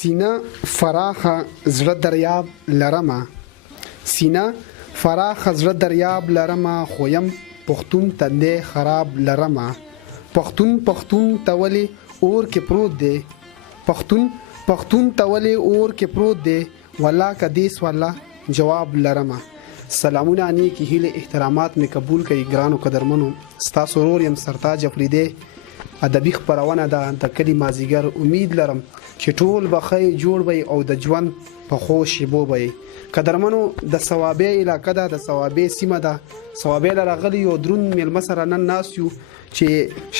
سینه فراخه زړه دریاب لرمه سینه فراخه زړه دریاب لرمه خویم پښتون تندې خراب لرمه پښتون تولي اور کې پروت دی پښتون تولي اور کې پروت دی والله کدیس والله جواب لرمه سلامونه انی کی هیله احترامات می قبول کړئ ګرانو قدرمنو ستاسو ورور يم سرتاج افریدی ادبي خبرونه ده د کلی مازیګر امید لرم چې ټول بخی جوړ وي او د ژوند په خوشي بو وي قدرمنو د ثوابې علاقې ده د ثوابې سیمه ده ثوابې لرغلی او درون مل مسره نن ناس یو چې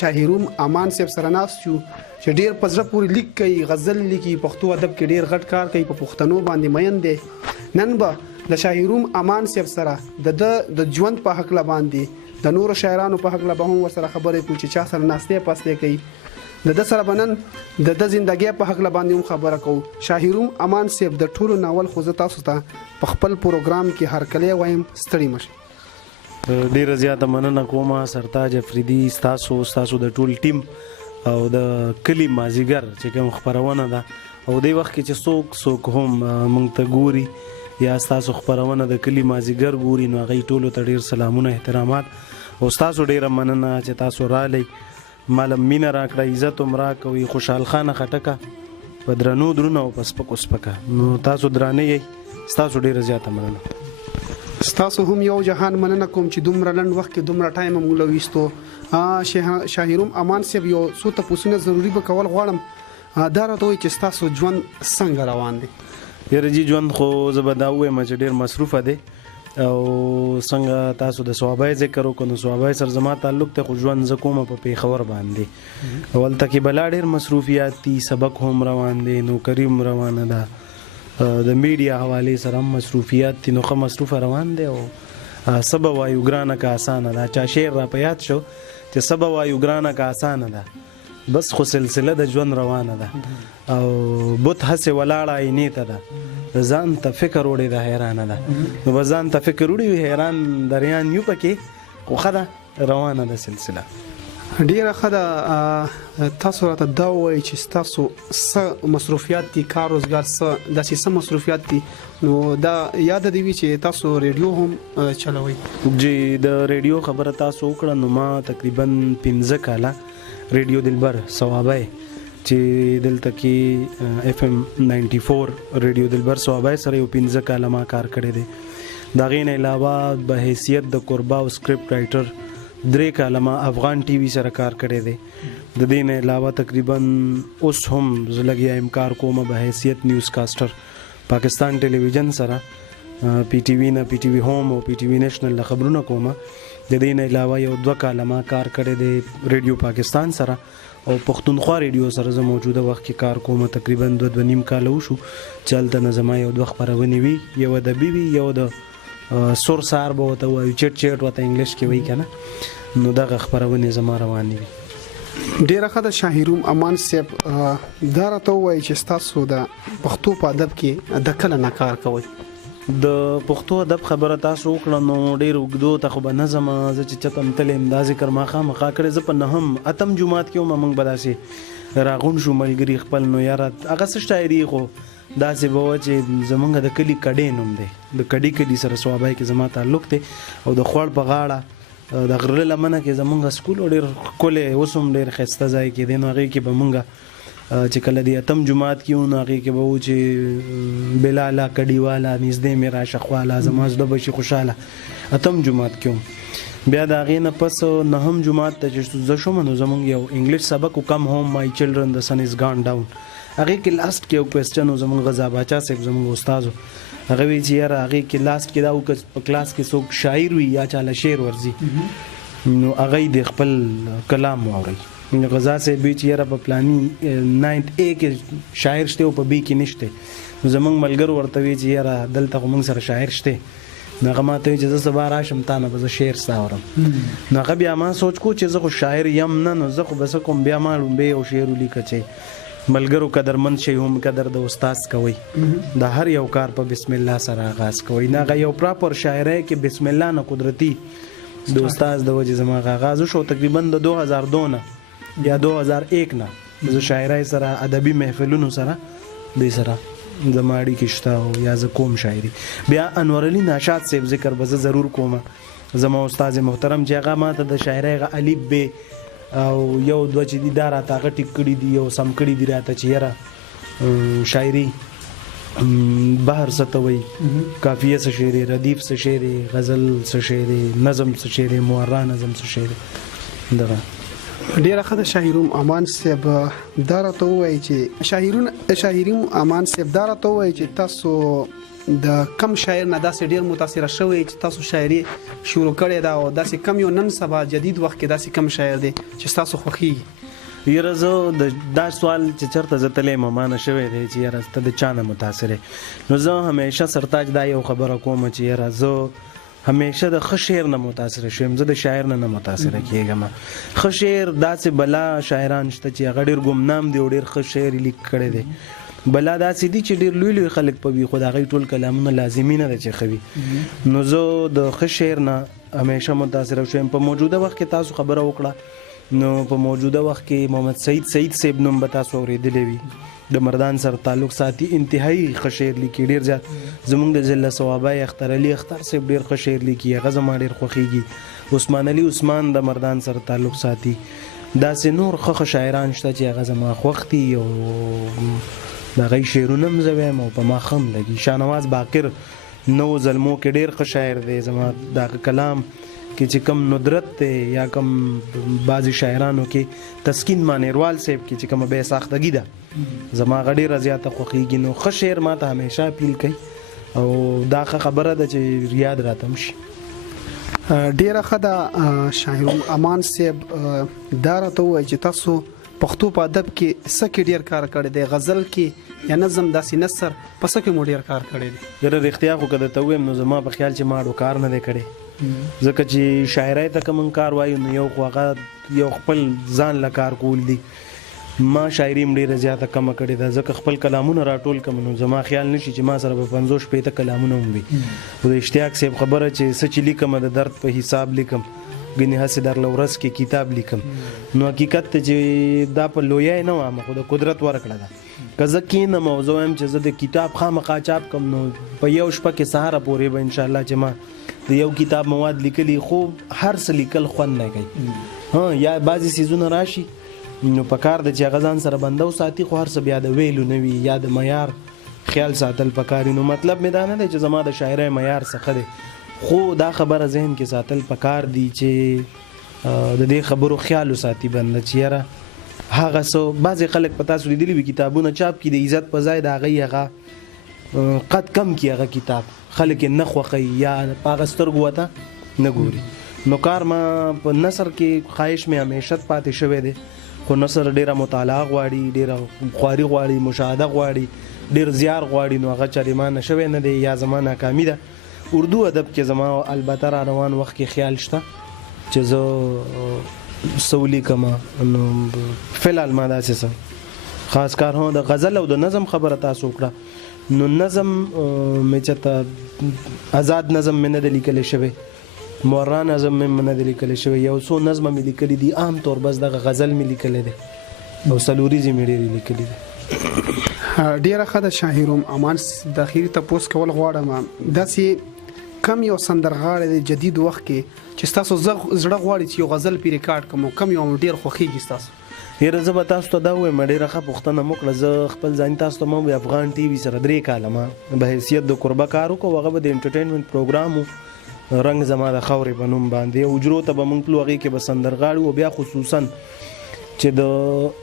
شاهروم امان صاحب سره ناس یو چې ډیر پزړه پوری لیک کوي غزل لیکي پښتو ادب کې ډیر غټ کار کوي په پښتنو باندې مین دي نن به د شاهروم امان صاحب سره د ژوند په حق لا باندې د نورو شاعرانو په حق لا به هم ورسره خبرې کوي چې چا سره ناشته پاسته کوي د سره بنن د ژوندۍ په حق لا باندې هم خبره کوي شاهروم امان صاحب د ټولو ناول خو تاسو ته په خپل پروګرام کې هر کله وایم ستړي مشه ډیر زیاته مننه کوم سرتاج افریدی تاسو د ټول ټیم او د کلی مازیګر چې کوم خبرونه ده او د وخت کې چې څوک هم مونږ ته ګوري یا تاسو خبرونه د کلی مازیګر ګوري نو غي ټولو ته ډیر سلامونه احترامات او تاسو ډیر مننه چې تاسو را لې مالم مینا راکړه عزت عمره کوي خوشحال خان خټکا بدرنو درنو پس پکا نو تاسو درانه یې تاسو ډیر زیاته مننه تاسو هم یو جهان مننه کوم چې دومره لند وخت کې دومره ټایم موږ لويستو شاهروم امان صاحب یو څو ته پوښتنه ضروری به کول غواړم دا راته چې تاسو ژوند څنګه روان دي یره جی ژوند خو زبدا وې مچ ډیر مصروفه دي او څنګه تاسو د ثوابای ذکر وکړو ثوابای سره زما تعلق ته خو ژوند زکومه په پیښور باندې اول تکي بلا ډیر مصروفیات دي سبق هم روان دي نو کریم روانه ده د میډیا حواله سره مصروفیات دي نو خو مصروف روان دي او سبب وایو ګرانه کا اسانه ده چا شعر را پیات شو چې سبب وایو ګرانه کا اسانه ده بس خو سلسله د ژوند روانه ده او بوت هسه ولاړه عینې ته ده ځان ته فکر وړي ده حیرانه ده نو ځان ته فکر وړي حیران دریان یو پکې خو خدا روانه ده سلسله ډیره خدا تاسو راته دا وایي چې تاسو مصروفیات دي کار روزګار داسې مصروفیات دي نو دا یاد دی چې تاسو ریډیو هم چلوي جی د ریډیو خبره تاسو وکړه نو ما تقریبا 15 کاله ریډیو دلبر ثوابای چې دلته کې FM 94 ریډیو دلبر ثوابای سره یو 15 کاله ما کار کړی دی دا غین علاوه به حیثیت د قربا او سکرپټ رائټر 3 کاله ما افغان ټي وي سره کار کړی دی د دې نه علاوه تقریبا اوس هم زلګیا امکار کوم به حیثیت نیوز کاسټر پاکستان ټلویزیون سره پی ټي وی نه پی ټي وی هوم او پی ټي وی نېشنل خبرونه کوم د دې نه علاوه یو 2 کاله ما کار کړی دی ریډیو پاکستان سره او پښتونخوا ریډیو سره زه موجوده وخت کې کار کوم تقریبا 2.5 کال وشو چلته نظم یو 2 خبرونه وی یو د بي وی یو د سور سار به وته وایو چټ وته انګلیش کې وای کنه نو دا خبرونه زما روان دي ډیره خدای شاهروم امان صاحب دا راته وایي چې تاسو د پښتو په ادب کې د کله نه کار کوئ د پښتو ادب خبره تاسو وکړه نو ډیر وګدو ته خو نظم چې چتم تلم دا ذکر ما خامخا کړی ز په نهم اتم جمعات کې موږ بداسي راغون شو ملګری خپل نو یار هغه څه شاعري خو دا چې به چې زمونږ د کلی کډې نوم دی د کډې سره ثوابای کې زما تعلق دی او د خوړ په غاړه د غره لمنه کې زمونږ سکول ډیر کوله وسوم ډیر خسته ځای کې دی نو هغه کې به مونږ چې کله دی اتم جمعات کې ناغي کې به و چې بلاله کډیواله نږدې میرا شخواله زماز د بشي خوشاله اتم جمعات کې بیا دا غینه پس نهم جمعات ته چې ز شوم نو زمونږ یو انګلیش سبق کم هوم مای چلډرن د سن از ګان ډاون هغه کې لاست کې یو کوېسچن زمونږ غزا باچا صاحب زمونږ استاد هغه وی چې یاره هغه کې لاست کې دا او په کلاس کې څوک شاعر وي یا چاله شعر ورزي نو هغه د خپل کلام واوري غزا سے بیچ یاره په پلاني 9th A کې شاعر شته او په B کې نشته زمونږ ملګر ورته وی چې یاره دلته موږ سره شاعر شته نغه ماته چې زه سبا راشم تا نه به شعر ستاورم نغه بیا ما سوچ کو چې زه خو شاعر یم نه زه خو بس کوم بیا معلوم به او شعر لیکچې ملګرو قدرمن شي هم قدر د استاد کوي د هر یو کار په بسم الله سره آغاز کوي نغه یو پراپر شاعرۍ کې بسم الله نه قدرتي د استاد د وجه زما آغاز شو تقریبا د 2002 نه یا 2001 نه زه شاعرای سره ادبي محفلونو سره دې سره زما اړیکې شته او یا زه کوم شاعري. بیا انور علي ناشاد صاحب ذکر به زه ضرور کوم. زما استاد محترم چې هغه ماته د شاعرۍ هغه الف ب او یو دوه چې دي دا راته هغه ټیک کړي دي او سم کړي دي راته چې یاره شاعري بحر څه ته وایي، قافیه څه شعر دی، ردیف څه شعر دی، غزل څه شعر دی، نظم څه شعر دی، مورا نظم څه شعر دی. دغه ډیره ښه د شاعروم امان صاحب دا راته ووایي چې شاعروم امان صاحب دا راته ووایي چې تاسو د کم شاعر نه داسې ډیر متاثره شوی چې تاسو شاعري شروع کړې ده او داسې کم یو نن سبا جدید وخت کې داسې کم شاعر دی چې تاسو خوښیږي؟ یاره زه دا سوال چې چېرته زه تللی ممانه شوی دی چې یاره ته د چا نه متاثر یې، نو زه همیشه سرتاج دا یو خبره کوم چې یاره زه همیشه د ښه شعر نه متاثره شوم، زه د شاعر نه متاثره کېږم. ښه شعر داسې بلا شاعران شته چې هغه ډېر ګمنام دي او ډېر ښه شعر لیک کړی دی. بلا داسې دي چې ډېر لوی لوی خلک په وي خو د هغوی ټول کلامونه لازمي نه ده چې ښه وي. نو زه د ښه شعر نه همیشه متاثره شوم. په موجوده وخت کې تاسو خبره وکړه، نو په موجوده وخت کې محمد سعید صاحب نوم به تاسو اورېدلی وي، د مردان سره تعلق ساتي، انتهایی ښه شعر لیکي ډېر زیات. زمونږ د ضلع صوابی اختر علي اختر صاحب ډېر ښه شعر لیکي، هغه زما ډېر خوښیږي. عثمان علي عثمان د مردان سره تعلق ساتي. داسې نور ښه شاعران شته چې هغه زما خوښ دي او د هغوی شعرونه هم زه وایم او په ما ښه هم لګي. شاهنواز باقر نو زلمو کې ډېر ښه شاعر دی. زما د کلام کې چې کم ندرت دی یا کم بعضې شاعرانو کې تسکین مانیروال صاحب کې چې کومه بې ساختګي ده زما هغه ډېره زیاته خوښیږي. نو ښه شعر ما ته همیشه اپیل کوي او دا ښه خبره ده چې یاد راته هم شي. ډیره ښه ده شاعر امان صاحب دا راته ووایي چې تاسو پښتو په ادب کې څه کې ډیر کار کړی دی، غزل کې یا نظم داسې نثر په څه کې مو ډیر کار کړی دی؟ یاره رښتیا خو که درته ووایم نو زما په خیال چې ما اړو کار نه دی کړی، ځکه چې شاعرۍ ته که موږ کار وایو نو یو خو هغه یو خپل ځان له کار کول دي. ما شاعري هم ډېره زیاته کمه کړې ده، ځکه خپل کلامونه راټول کړم نو زما خیال نشي چې ما سره به 50-60 کلامونه هم وي. خو د اشتیاق صاحب خبره چې څه چې لیکم د درد په حساب لیکم، ګنې هسې در له ورځ کې کتاب لیکم. نو حقیقت ته چې دا په لویای نه وامه خو د قدرت ورکړه ده. که زه کښېنم او زه وایم چې زه د کتاب خامخا چاپ کړم نو په یو شپه کې سهاره پورې به انشاءالله چې ما د یو کتاب مواد لیکلي، خو هر څه لیکل خوند نه کوي. یا بعضې څیزونه راشي نو په کار ده چې هغه ځان سره بنده وساتي، خو هر څه بیا د ویلو نه وي یا د معیار خیال ساتل پکار. نو مطلب مې دا نه دی چې زما د شاعرۍ معیار څخه دی، خو دا خبره ذهن کې ساتل پکار دي چې د دې خبرو خیال وساتي بنده چې یاره هغه څه بعضې خلک په تاسو لیدلي وي کتابونه چاپ کړي د عزت په ځای د هغوی هغه قد کم کړي هغه کتاب، خلک یې نه خوښوي یا په هغه سترګو ورته نه ګوري. نو کار ما په نثر کې خواهش مې همیشه پاتې شوی دی، خو نثر ډېره مطالعه غواړي، ډېره خواري غواړي، مشاهده غواړي، ډېر زیار غواړي. نو هغه چارې ما نه شوی نه دی یا زما ناکامي ده. اردو ادب کې زما البته را روان وخت کې خیال شته چې زه سولی کما. نو فلحال ما داسې څه خاص کار هم د غزل او د نظم خبره تاسو وکړه، نو نظم مې چېرته آزاد نظم مې نه دی لیکلی شوی، مورا نظم مې نه دی لیکلی شوی، یو څو نظمه مې لیکلي دي، عام طور بس دغه غزل مې لیکلی دی او سلوریزې مې ډېرې لیکلي دي. ډیره ښه ده شاعروم امان د اخري تپوس کول غواړم، داسې کم یو سندرغاړی دی جدید وخت کې چې ستاسو زړه غواړي چې یو غزل پې ریکارډ کړم او کم یو ډېر خوښیږي ستاسو؟ یاره زه به تاسو ته دا ووایم ډېره ښه پوښتنه مو کړه. زه خپل ځان تاسو ته ما افغان ټي وي سره 3 کاله ما په حیثیت د قربه کار وکړو، هغه به د انټرټینمنټ پروګرام و رنګ زما د خاورې په نوم باندې، اجرو ته به موږ تلو، هغې کې به سندرغاړي و، بیا خصوصا چې د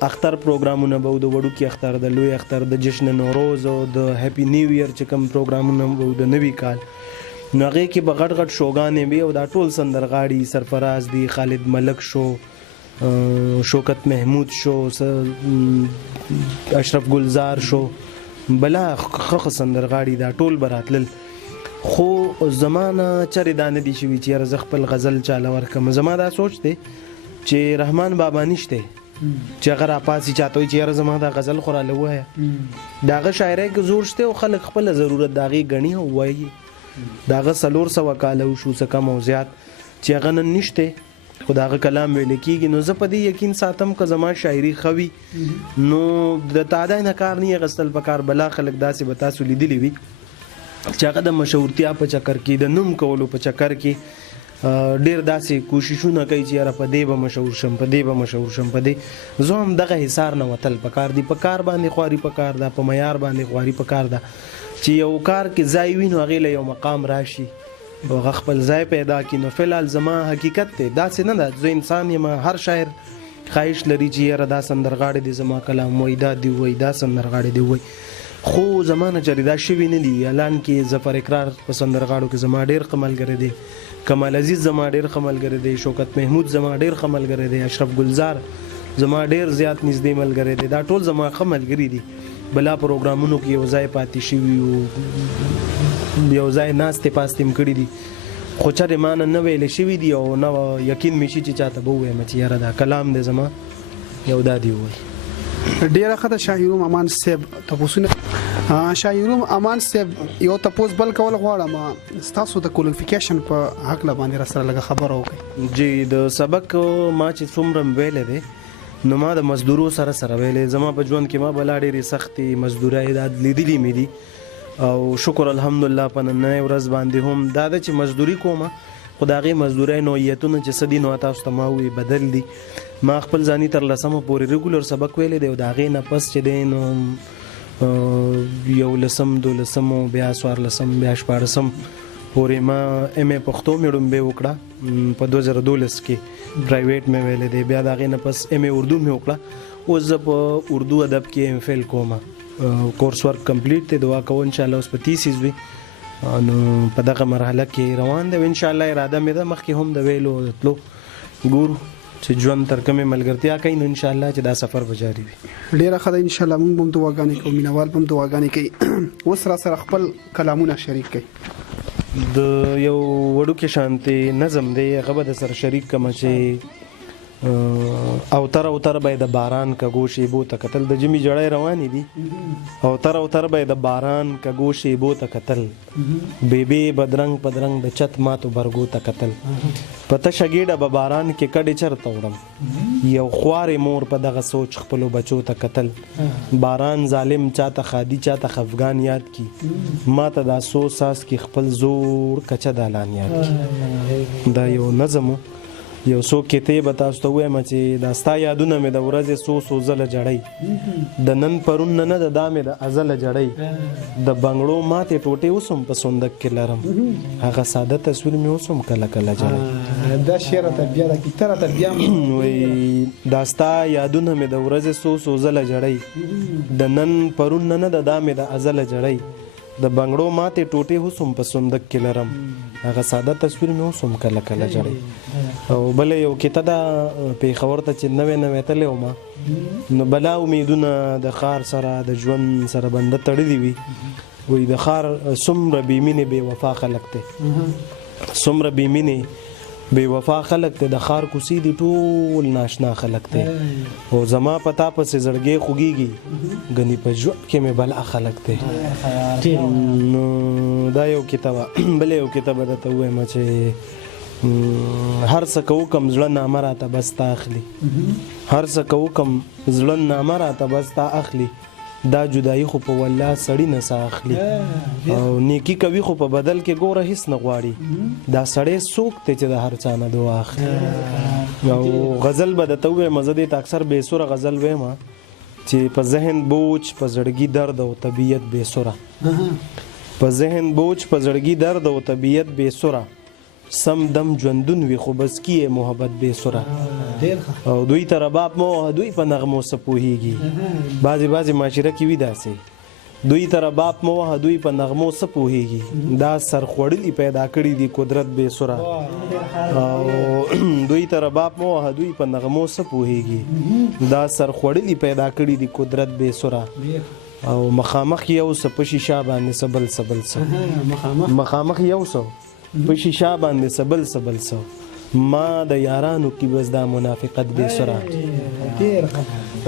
اختر پروګرامونه به د وړوکي اختر، د لوی اختر، د جشن نوروز او د هیپي نیو ایئر چې کوم پروګرامونه به د نوي کال، نو هغې کې به غټ غټ شوګانې وي او دا ټول سندرغاړي سرفراز دي، خالد ملک شو، شوکت محمود شو، اشرف گلزار شو، بلا ښه سندرغاړي دا ټول به راتلل. خو زمانه چرې دا نه دي شوي چې یاره زه خپل غزل چاله ورکړم. زما دا سوچ دی چې رحمان بابا نشته چې هغه راپاسي چاته وایي چې یاره زما دا غزل خو راله ووایه، د هغه شاعرۍ کې زور شته او خلک خپله ضرورت د هغې ګڼي او وایي. د هغه 400 کاله وشو څه کم او زیات چې هغه نن نشته، خداغه کلام ویل کېږي. نو زه په دې یقین ساتم که زما شاعري خوي نو د تاده نه کار نه غستل پکار. بلا خلک داسې به تاسو لیدلی وي چې هغه د مشهورتیا په چکر کې د نوم کولو په چکر کې ډیر داسې کوششونه کوي چې یاره په دې به مشهور شم، په دې به مشهور شم، په دې. زه هم دغه حصار نه وتل پکار دي. په کار باندې خواري پکار ده، په معیار باندې خواري پکار ده چې یو کار کې ځای وي نو هغې له یو مقام راشي او هغه خپل ځای پیدا کړي. نو فلحال زما حقیقت دی داسې نه ده. زه انسان یم، هر شاعر خواهش لري چې یاره دا سندرغاړی دی زما کلام وایي، دا دی وایي، دا سندرغاړی دی وایي. خو زمانه چرې دا شوي نه دي. اعلان کې ظفر اقرار په سندرغاړو کې زما ډېر ښه ملګری دی، کمال عزیز زما ډېر ښه ملګری دی، شوکت محمود زما ډېر ښه ملګری دی، اشرف ګلزار زما ډېر زیات نږدې ملګری دی. دا ټول زما ښه ملګري دي. بلا پروګرامونو کې یو ځای پاتې شوي او یو ځای ناستې پاستې م کړي دي، خو چرې ما نه ویلې شوي دي او نه یقین مې شي چې چاته به ووایم چې یاره دا کلام دی زما یو دا دی ووایي. ډیره ښه ده شاهروم امان صاحب. تپوسونه شاهروم امان صاحب یو تپوس بل کول غواړم، ستاسو د کوالیفیکیشن په حق باندې را سره لږه خبره وکړئ. جی د سبق ما چې څومره ویلې دی نو ما د مزدورو سره ویلې. زما په ژوند کې ما بلا ډېرې سختې مزدورۍ دا لیدلې مې دي او شکر الحمدلله په نننۍ ورځ باندې هم دا ده چې مزدوري کومه، خو د هغې مزدورۍ نوعیتونه چې څه دي نو تاسو ته ما ووایي بدل دي. ما خپل ځاني تر لسمه پورې ریګولر سبق ویلی دی او د هغې نه پس چې دی نو 11 12 بیا 14 بیا 14 پورې ما ایم ای پښتو مې ډومبې وکړه په 2012 کې پرایویټ مې ویلی دی. بیا د هغې نه پس ایم ای اردو مې وکړه. اوس زه په اردو ادب کې ایم فیل کومه. کورس ورک کمپلیټ دی. دعا کوو انشاءالله اوس په تیسیز وي نو په دغه مرحله کې روان دی. انشاءالله اراده مې ده مخکې هم د ویلو تلو ګورو چې ژوند تر کومې ملګرتیا کوي نو انشاءالله چې دا سفر به جاري وي. ډیره ښه ده انشاءالله. موږ به هم دعاګانې کوو، مینوال به هم دعاګانې کوي. اوس را سره خپل کلامونه شریک کوي. د یو وړوکې شانتې نظم دی هغه به د سره شریک کړم چې اوتر اوتر به د باران کږو شیبو ته کتل. د ژمي جړۍ روانې دي. اوتر اوتر به د باران کږو شیبو ته کتل، بیبې بدرنګ پدرنګ د چت ماتو برګو ته کتل. په تشه ګېډه به باران کې کډې چرته وړم، یو خوارې مور په دغه سوچ خپلو بچو ته کتل. باران ظالم چاته خادي چاته خفګان یاد کی، ما ته دا سو ساس کې خپل زوړ کچه دالان یاد کی. دا یو نظم یو څو کتې به تاسو ته ووایم چې دا ستا یادونه مې د ورځې څو ځله جړۍ، د نن پرون نه د دا مې د ازله جړۍ، د بنګړو ماتې ټوټې اوس هم په صندوق کې لرم، هغه ساده تصویر مې اوس هم کله کله جړۍ. دا شعر ته بیا د کتره ته بیا وایي دا ستا یادونه مې د ورځې څو ځله جړۍ، د نن پرون نه د دا مې د ازله جړۍ، د بنګړو ماتې ټوټې اوس هم په صندوق کې لرم، هغه ساده تصویر مې اوس هم کله کله جړۍ. او بله یو کته ده پېښور ته چې نوې نوې تللی وم نو بلا امیدونه د ښار سره د ژوند سره بنده تړلي وي. وایي د ښار څومره بېمینې بې وفا خلک دی، څومره بېمینې بې وفا خلک دی، د ښار کوڅې دي ټول ناشنا خلک دی، او زما په تا پسې زړګی خوږېږي ګنې په ژوند کې مې بلا خلک دی. نو دا یو کتابه. بله یو کتابه درته ووایم چې هر څه که وکم زړه نامه راته بس تا اخلي، هر څه که وکم زړه نامه راته بس تا اخلي، دا جدایي خو په والله سړي نه سا اخلي، او نیکي کوي خو په بدل کې ګوره هیڅ نه غواړي، دا سړی څوک دی چې د هر چا نه دعا اخلي. او غزل به درته ووایم، زه دې ته اکثر بې سوره غزل وایم چې په ذهن بوج په زړګي درد او طبیعت بې سوره، په ذهن بوج په زړګي درد او طبیعت بې سوره، سم دم ژوندون وي خو بس کیه محبت بې سوره، او دوی ته رباب مو دوی په نغمو څه پوهېږي، بعضې معاشره کې وي داسې، دوی ته رباب مو دوی په نغمو څه پوهېږي، دا سرخوړلي پیدا کړي دي قدرت بې سوره، او دوی ته رباب مو دوی په نغمو څه پوهېږي، دا سرخوړلي پیدا کړي دي قدرت بې سوره، او مخامخ یو څه په شیشه باندې سبل سبل څه، مخامخ یو څه په شیشه باندې سبل سبل څه، ما د یارانو کې بس دا منافقت بې سوره،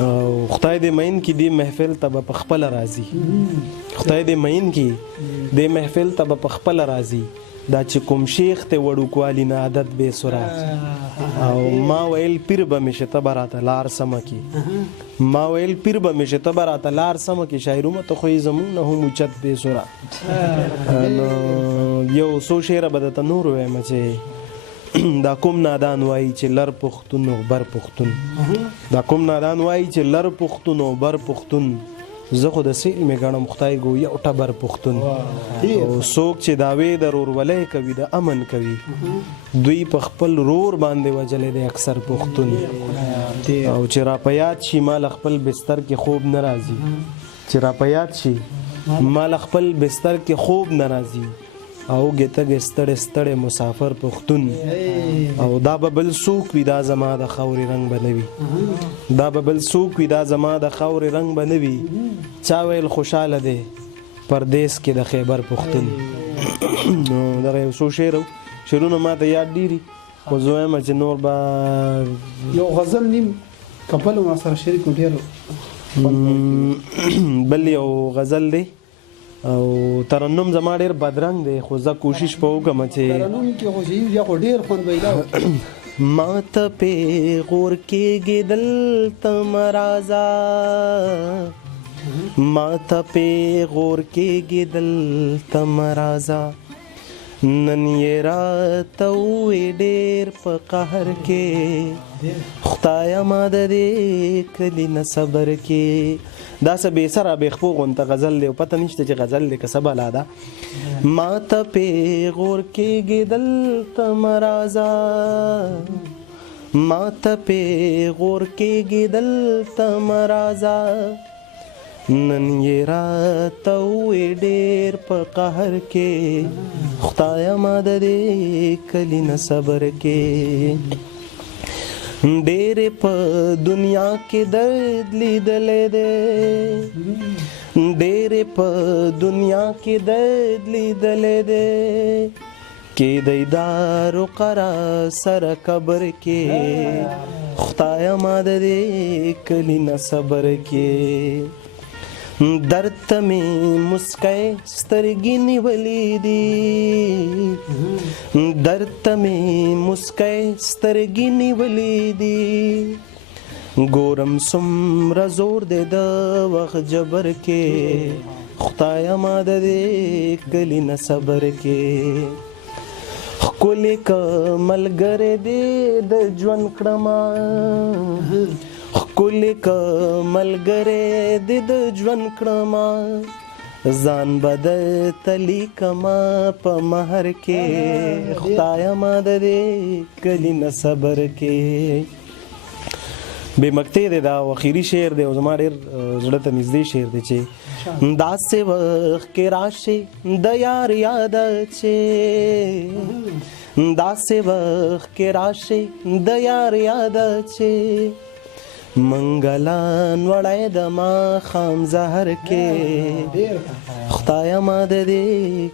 او خدای دې مین کې دې محفل ته به په خپله راځي، خدای دې مین کې دې محفل ته به په خپله راځي، دا چې کوم شیخ ته وړوکوالي نه عادت بې سره او ما ویل پیر به مې چې ته به راته لار سمه کړي ما ویل پیر به مې چې ته به راته لار سمه کړي شاعرونه ته خو یې زمونږ نه هم اوچت بې سره نو یو څو شعره به درته نور ووایم چې دا کوم نادان وایي چې لر پښتون او بر پښتون دا کوم نادان وایي چې لر پښتون او بر پښتون زه خو د سیل مې ګڼم خدای ګو یو ټبر پښتون او څوک چې دعوې د رورولۍ کوي د امن کوي دوی په خپل رور باندې وجلی دی اکثر پښتون او چې را په یاد شي مال خپل بستر کې خوب نه راځي چې را په یاد شي مال خپل بستر کې خوب نه راځي او ګتګ ستړ ستړ مسافر پښتون او دا به بل څوک وي دا زما د خاورې رنگ بنوي دا به بل څوک وي دا زما د خاورې رنگ بنوي چا ویل خوشاله دی پردیس کې د خیبر پښتون نو دغه یو څو شعرونه ما ته یاد ډیري خو زه وایم چې نور به یو غزل نیم کپل ما سره شریک ډیرو بل یو غزل دی او ترنم زما ډیر بدرنګ دی خو زه کوشش په وکم چې ترنم کې خو شي یا ډیر خوند ویلا ما ته پیغور کېږي دلته مرازا ما ته پیغور کېږي دلته مرازا نن یې راته وې ډېر په قهر کې خدایه ما د دې کلي نه صبر کې دا څه بې سره بې خپو غونته غزل دی او پته نشته چې غزل دی که څه بلا ده ما ته پیغور کېږي دلته مرازا ما ته پیغور کېږي دلته مرازا نن یې راته وې ډېر په قهر کې خدایه ما د دې کلي نه صبر کې ډېرې په دنیا کې درد لیدلی دی ډېرې په دنیا کې درد لیدلی دی کېدی دارو قرا سره قبر کې خدایه ما د دې کلي نه صبر کې درد ته مې مسکۍ سترګې نیولې دي درد ته مې مسکۍ سترګې نیولې دي ګورم څومره زور دی د وخت جبر کې خدایه ما د دې کلي نه صبر کې ښکلې که ملګری دی د ژوند کړمه ښکلې که ملګری دی د ژوند کړمه ځان به درته لیکمه په مهر کې خدایه ما د دې کلي نه صبر کې بې مقطع دی دا اخري شعر دی او زما ډېر زړه ته نږدې شعر دی چې داسې وخت کې راشي د یار یاد چې داسې وخت کې راشي د یار یاد چې منګلان وړی د ماښام زهر کې خدایه ما د دې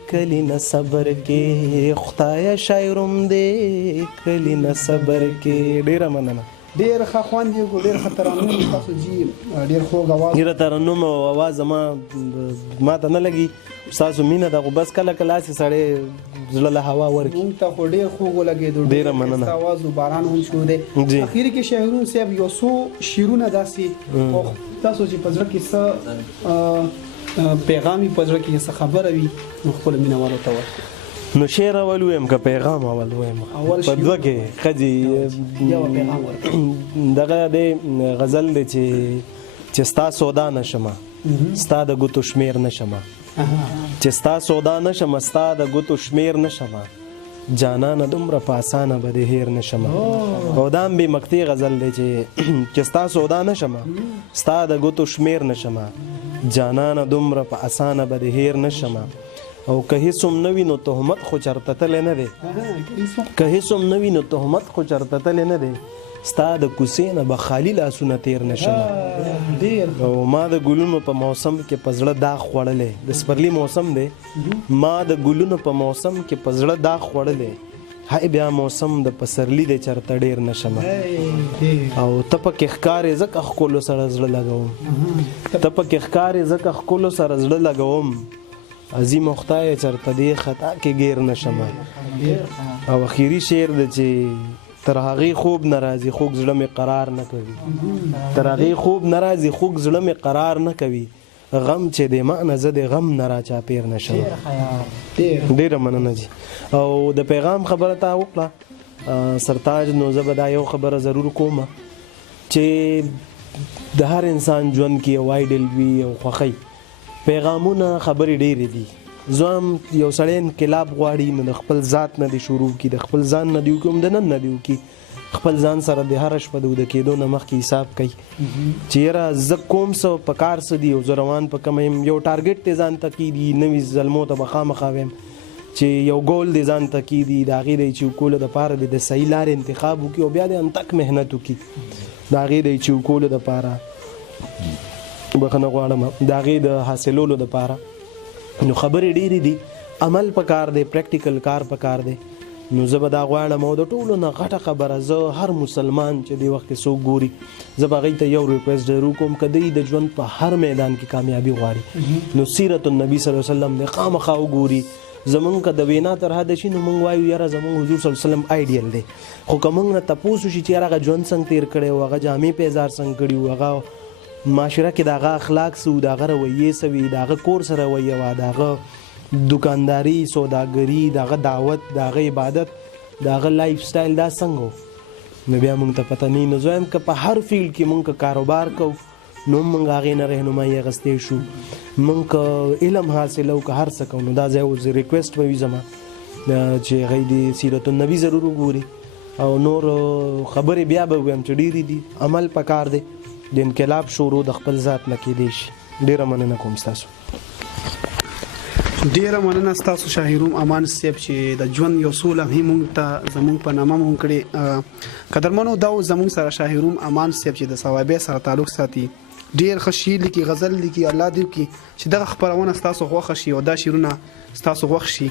کلي نه صبر کې خدایه شاعروم دې کلي نه صبر کې ډېره مننه ډېر ښه خوند یې ډېر ښه ترنم تاسو جي ډېر خوږ اواز ډېره ترنم او اواز ما ته نه لګي ستاسو مینه ده خو بس کله کله هسې سړی زړه له هوا ورکړي مونږ ته خو ډېر خوږ ولګېدو ډېره مننه اواز و باران هم شروع دی اخر کې شاعرون صاحب یو څو شعرونه داسې تاسو چې په زړه کې څه پیغامي په زړه کې څه خبره وي نو خپلو مینهوالو ته ورکړئ نو شعر اول ویم که پیغام اول ویم په دوه کې ښځې دغه دی غزل دی چې ستا سودا نه شمه ستا د ګوتو شمیر نه شمه چې ستا سودا نه شمه ستا د ګوتو شمیر نه شمه جانانه دومره په اسانه به دې هیر نه شمه او دا هم بې مقطع غزل دی چې ستا سودا نه شمه ستا د ګوتو شمیر نه شمه جانانه دومره په اسانه به دې هیر نه شمه او که هیڅ هم نه وي نو تهمت خو چېرته تللی نه دی که هیڅ هم نه وي نو تهمت خو چېرته تللی نه دی ستا د کوڅې نه به خالي لاسونه تیر نه شمه او ما د ګلونو په موسم کې په زړه داغ خوړلی د سپرلي موسم دی ما د ګلونو په موسم کې په زړه داغ خوړلی هی بیا موسم د پسرلی دی چېرته ډېر نه شمه او ته پکې ښکارې ځکه ښکلو سره زړه لګوم ته پکې ښکارې ځکه ښکلو سره زړه لګوم عظیم خدای چرته دې خطا کې غیر نشم او اخیری شعر د چې تر هغې خوب نه راځي خوږ زړه مې قرار نه کوي تر هغې خوب نه راځي خوږ زړه مې قرار نه کوي غم چې د ما نه زه د غم نه را چاپېر نه شم ډېره مننه جي او د پیغام خبره تا وکړه سرتاج نو زه به دا یو خبره ضرور کوم چې د هر انسان ژوند کې یو آیډل وي او خوښۍ پیغامونه خبرې ډېرې دي زه هم یو سړی انقلاب غواړي نو د خپل ذات نه دې شروع کړي د خپل ځان نه دې وکړي هم د نن نه دې وکړي خپل ځان سره د هره شپه د وده کېدو نه مخکې حساب کوي چې یاره زه کوم څه په کار څه دي او زه روان په کومه یم یو ټارګټ دې ځان ته کېدي نوي زلمو ته به خامخا ویم چې یو ګول دې ځان ته کېدي د هغې د اچیو کولو دپاره د صحیح لارې انتخاب وکړي او بیا دې انتک محنت وکړي د هغې د اچیو کولو دپاره بخښنه غواړم د هغې د حاصلولو دپاره نو خبرې ډېرې دي عمل پکار دی پریکټیکل کار پکار دی نو زه به دا غواړم او د ټولو نه غټه خبره زه هر مسلمان چې دې وخت کې څوک ګوري زه به هغوی ته یو ریکویسټ ضرور کوم که دوی د ژوند په هر میدان کې کامیابي غواړي نو سیرت النبي صلی الله علیه وسلم دی خامخا وګوري زمونږ که د وینا تر حده شي نو موږ وایو یاره زمونږ حضور صلی الله علیه وسلم آیډیل دی خو که موږ نه تپوس وشي چې یاره هغه ژوند څنګه تېر کړی و هغه جامې پیزار څنګه کړي و هغه معاشره کې د هغه اخلاق څه و د هغه رویې څه وي د هغه کور سره رویه وه د هغه دکانداري سوداګري د هغه دعوت د هغه عبادت د هغه لایف سټایل دا څنګه و نو بیا موږ ته پته نه نو زه وایم که په هر فیلډ کې موږ که کاروبار کوو نو موږ هغې نه رهنمایي اخیستی شو موږ که علم حاصلو که هر څه کوو نو دا ځای اوس ریکویسټ به وي زما چې هغوی د سیرت النبي ضرور وګوري او نور خبرې بیا به ووایم چې ډېرې دي عمل پکار دی د انقلاب شروع د خپل ذات نه کېدی شي ډېره مننه کوم ستاسو ډیره مننه ستاسو شاهروم امان صاحب چې د ژوند یو څو لمحې موږ ته زموږ په نامه مونږ کړې قدرمنو دا زموږ سره شاهروم امان صاحب چې د ثوابې سره تعلق ساتي ډیر ښه شعر لیکي غزل لیکي الله دې وکړي چې دغه خپرونه ستاسو خوښه شي او دا شعرونه ستاسو خوښ شي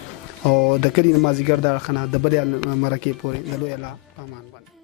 او د کلي نمازیګر د اړخ نه د بلې مرکې پورې د لوی الله په امان باندې